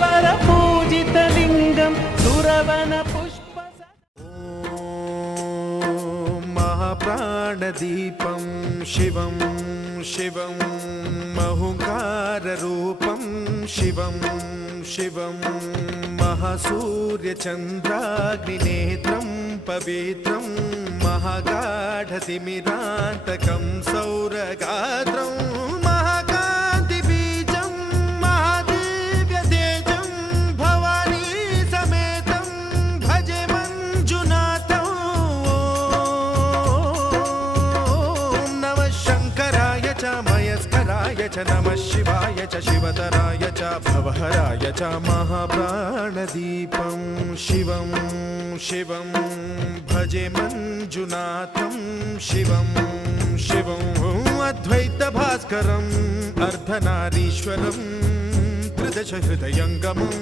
సురవర పూజిత లింగం సురవన పుష్ప మహాప్రాణదీపం శివం శివం మహుంకారరూపం శివం శివం महासूर्यचन्द्राग्निनेत्रं पवित्रं महागाढतिमिरान्तकं सौरगात्रं महाकान्तिबीजं महादिव्यतेजं भवानी समेतं भजे मञ्जुनाथं नमः शङ्कराय च मयस्कराय च नमः शिवाय च शिवतराय च भवहराय च महाप्राणदीपं शिवं शिवं भजे मञ्जुनाथं शिवं शिवं अद्वैतभास्करम् अर्धनारीश्वरं त्रिदशहृदयङ्गमं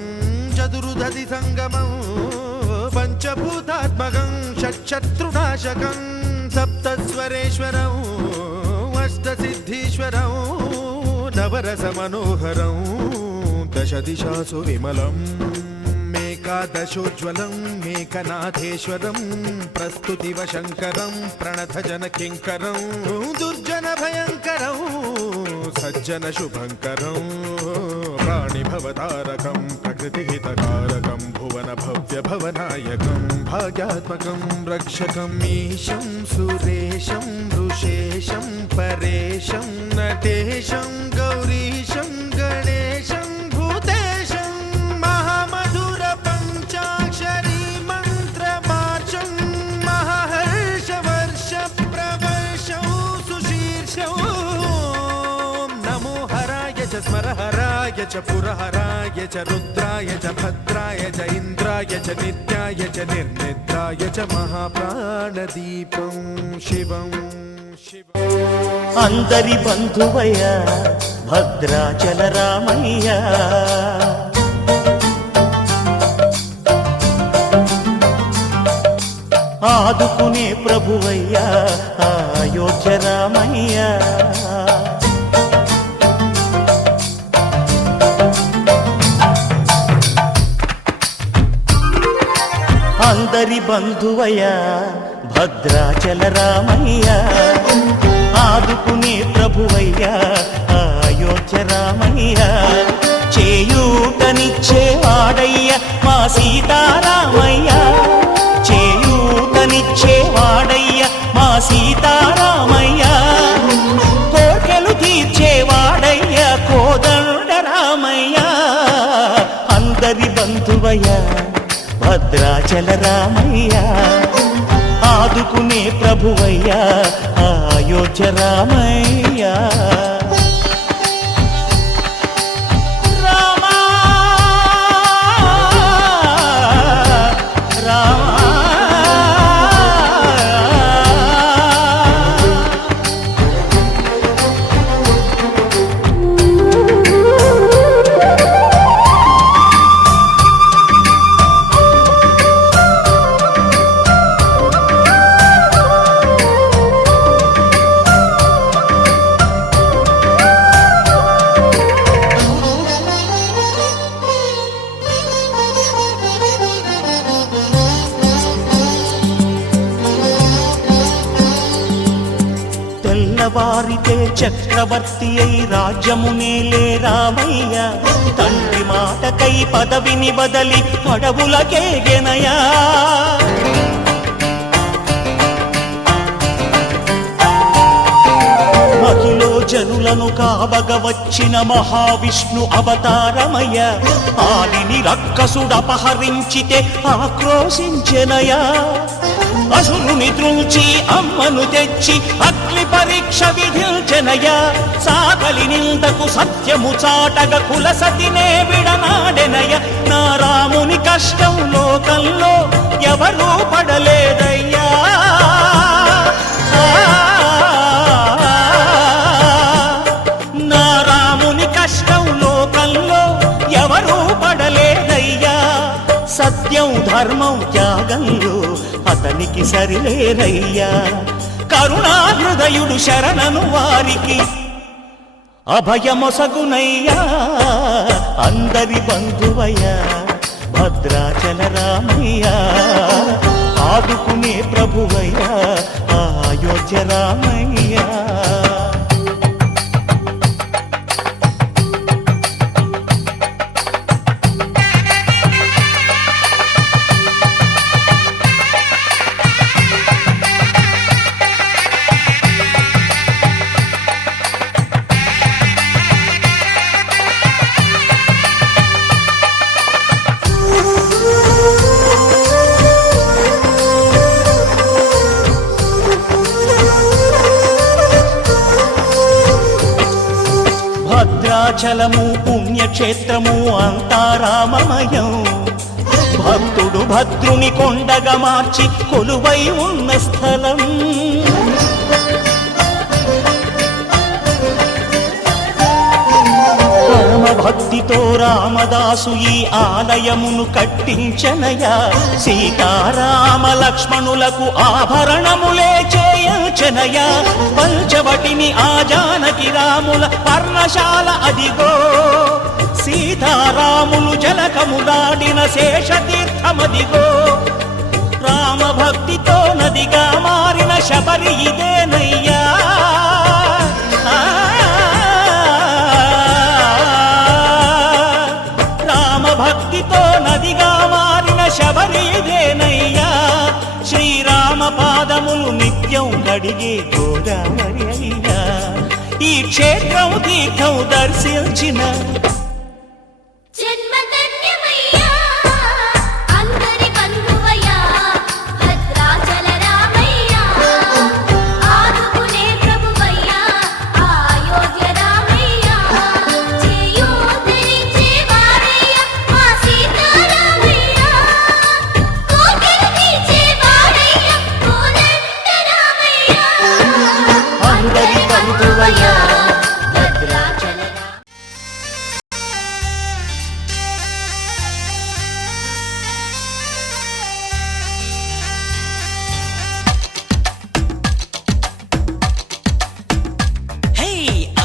चतुर्दधिसङ्गमं पञ्चभूतात्मकं षट्शत्रुनाशकं सप्तस्वरेश्वरं अष्टसिद्धीश्वरं नवरसमनोहरं दशदिशासु विमलम् मेकादशोज्ज्वलं मेकनाथेश्वरं प्रस्तुतिवशङ्करं प्रणतजनकिङ्करं दुर्जनभयङ्करं सज्जनशुभङ्करं प्राणिभवतारकं प्रकृतिहितकारकं भुवनभव्यभवनायकं भाग्यात्मकं रक्षकं ईशं सुरेशं ऋषेशं परेशं नटेशं गौरीशं गणेशं भूतेशं महामधुर पञ्चाक्षरी मन्त्रमार्चं महाहर्षवर्ष प्रवर्षं सुशीर्षं नमो हराय च स्मरहराय च पुरहराय च रुद्राय च भद्राय च इन्द्राय च नित्याय च निर्निद्राय च महाप्राणदीपं शिवं अंदरि बंधुवయ్య భద్రాచల రామయ్య ఆదుకునే ప్రభువయ్య అయోధ్య రామయ్య అందరి బంధువయ్య భద్రాచల రామయ్య ఆదుకునే ప్రభువయ్య అయోధ్య రామయ్య చేయూతనిచ్చేవాడయ్య మా సీతారామయ్య చేయూతనిచ్చేవాడయ్య మా సీతారామయ్య కోర్కెలు తీర్చేవాడయ్య కోదండ రామయ్య అందరి బంధువయ్య భద్రాచల రామయ్య ఆదుకునే ప్రభువయ్య అయోధ్య రామయ్య వారితే చక్రవర్తి అయి రాజ్యమునేలే రామయ్య తండ్రి మాటకై పదవిని బదలి అడవులకేగెనయా మహిలో జనులను కావగ వచ్చిన మహావిష్ణు అవతారమయ్య ఆలిని రక్కసుడపహరించితే ఆక్రోశించెనయా అసురుని త్రుంచి అమ్మను తెచ్చి అగ్ని పరీక్ష విధించెనయ్యా సాగలి నిందకు సత్యము చాటగ కులసతినే విడనాడెనయ్య నా రాముని కష్టం లోకంలో ఎవరూ పడలేదయ్యా నా రాముని కష్టం లోకంలో ఎవరూ పడలేదయ్యా సత్యం ధర్మం త్యాగంలో అతనికి సరిలేరయ్యా కరుణా హృదయుడు శరణను వారికి అభయమొసగునయ్యా అందరి అందరి బంధువయ్యా భద్రాచల రామయ్యా, ఆదుకునే ప్రభువయ్యా అయోధ్య రామయ్యా. భద్రాచలము పుణ్యక్షేత్రము అంతా రామమయం, భక్తుడు భద్రుని కొండగా మార్చి కొలువై ఉన్న స్థలం. భక్తితో రామదాసు ఈ ఆలయమును కట్టించనయా, సీతారామ లక్ష్మణులకు ఆభరణములే చేయించనయా. పంచవటిని ఆ జానకి రాముల పర్ణశాల అదిగో, సీతారాములు జలకములాడిన శేషతీర్థమదిగో. రామ భక్తితో నదిగా మారిన శబరి ఇదేనయ్యా. భక్తితో నదిగా మారిన శబరిదేనయ్యా, శ్రీరామ పాదములు నిత్యం కడిగే గోదావరి అయ్యా. ఈ క్షేత్రం తీర్థం దర్శించిన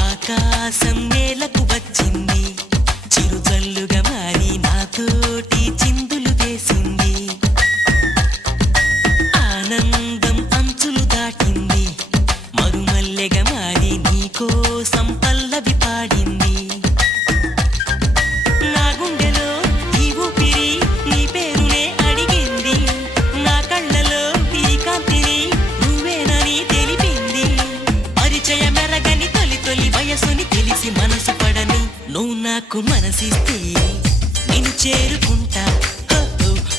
ఆకాశం నేలకు వచ్చింది, చిరుజల్లుగా మారి నాతోటి చిందులు వేసింది. ఆనందం అంచులు దాటింది, మరుమల్లెగా మారి నీకోసం పల్లవి పాడింది. నా గుండెలో ఈ ఊపిరి నీ పేరునే అడిగింది, నా కళ్ళలో ఈ కాంతిని నువ్వేనని తెలిపింది. పరిచయ మెరగని తొలి వయసుని తెలిసి మనసు పడని నువ్వు నాకు మనసిస్తే నేను చేరుకుంటా.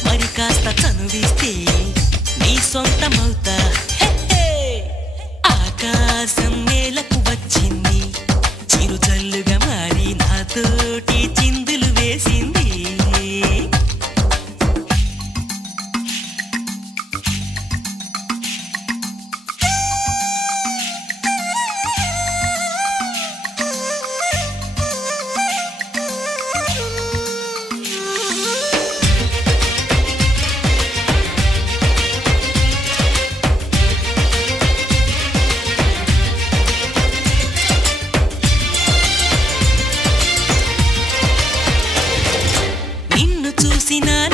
మరి కాస్త చనువిస్తే నీ సొంతమవుతా. ఆకాశం నేలకు వచ్చింది, చిరుజల్లుగా మారి నాతోటి చిందులు వేసింది.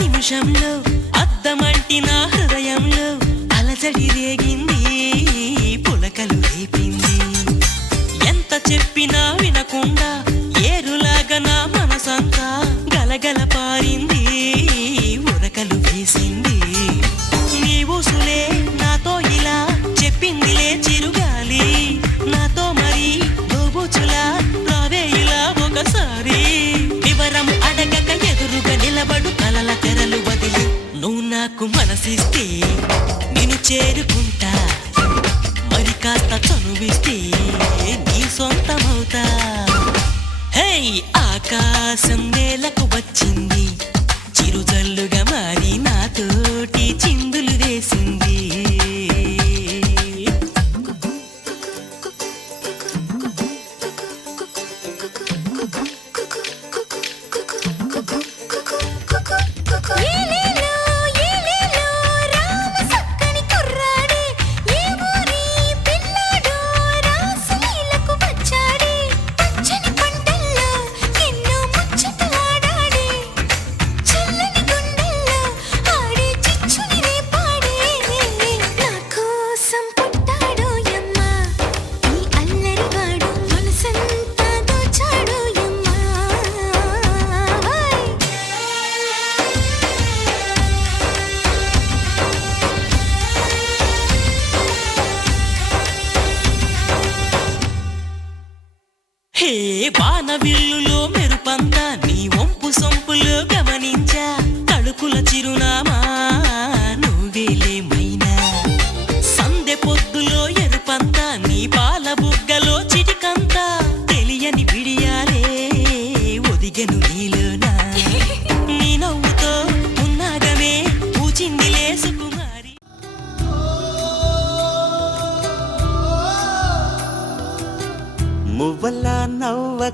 నిమిషంలో అద్దమంటి నా హృదయంలో అలజడి రేగింది, పులకలు రేపింది. ఎంత చెప్పినా వినకుండా ఏరులాగా నా మనసంతా గలగల పారింది, ఉరకలు వేసింది. నీ ఊసులే నాతో ఇలా చెప్పిందిలే చిరుగాలి, నాతో మరి దోబుచులా రావే ఇలా ఒకసారి. వివరం అడగక ఎదురుగా నిలబడు కలల తెరలు వదిలి నువ్వు నాకు మనసిస్తే నేను చేరుకుంటా. మరి కాస్త చనువిస్తే నీ సొంతమవుతా.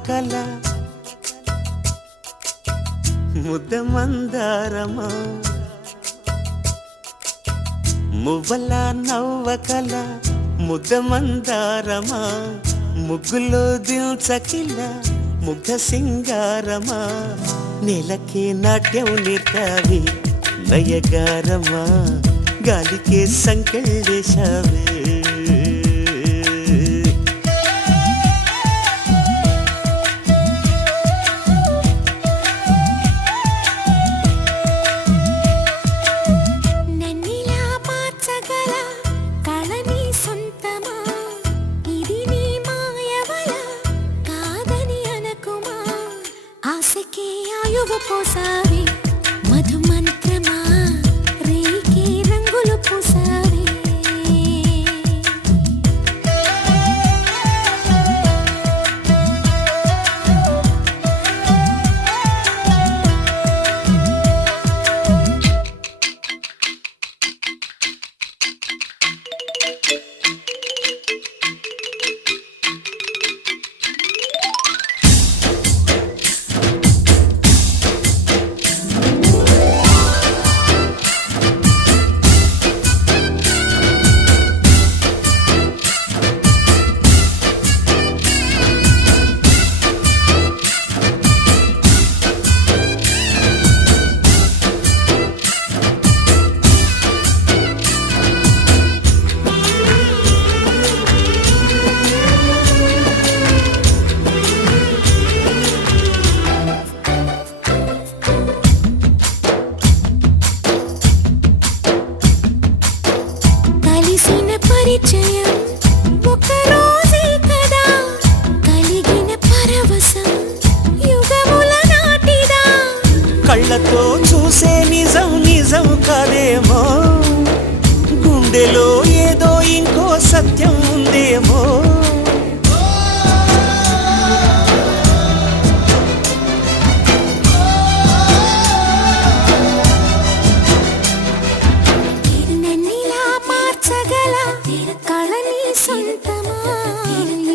కల ముద్ద మందారమా మువ్వల నవ్వకల ముద్ద మందారమా ముగ్గులో దిల్చకిల ముగ్ధ సింగారమా నెలకే నాట్యం నేర్తావి నయగారమా గాలికే సంకెళ్ళేశావే నన్నిలా మార్చగల కళని సొంతమా ఇది నీ మాయవల కాదని అనకుమా ఆశకే ఆయువు పోసావి మధు మంత్రమా రేకే రంగులు పూసావి కలిసిన పరిచయం ఒక రోజే కదా కలిగిన పరవశం యుగముల నాటిదా కళ్ళతో చూసే నిజం నిజం కాదేమో గుండెలో ఏదో ఇంకో సత్యం ఉందేమో నన్నిలా మార్చగల కళని సొంతమా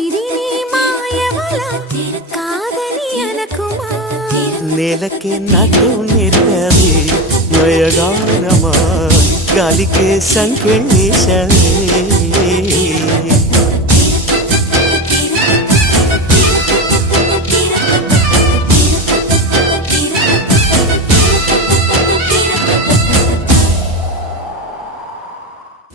ఇది నీ మాయవల కాదని అనకుమా నేలకే నాటు నేర్పవి నయగారమా గాలికే సంకెళ్ళేశావే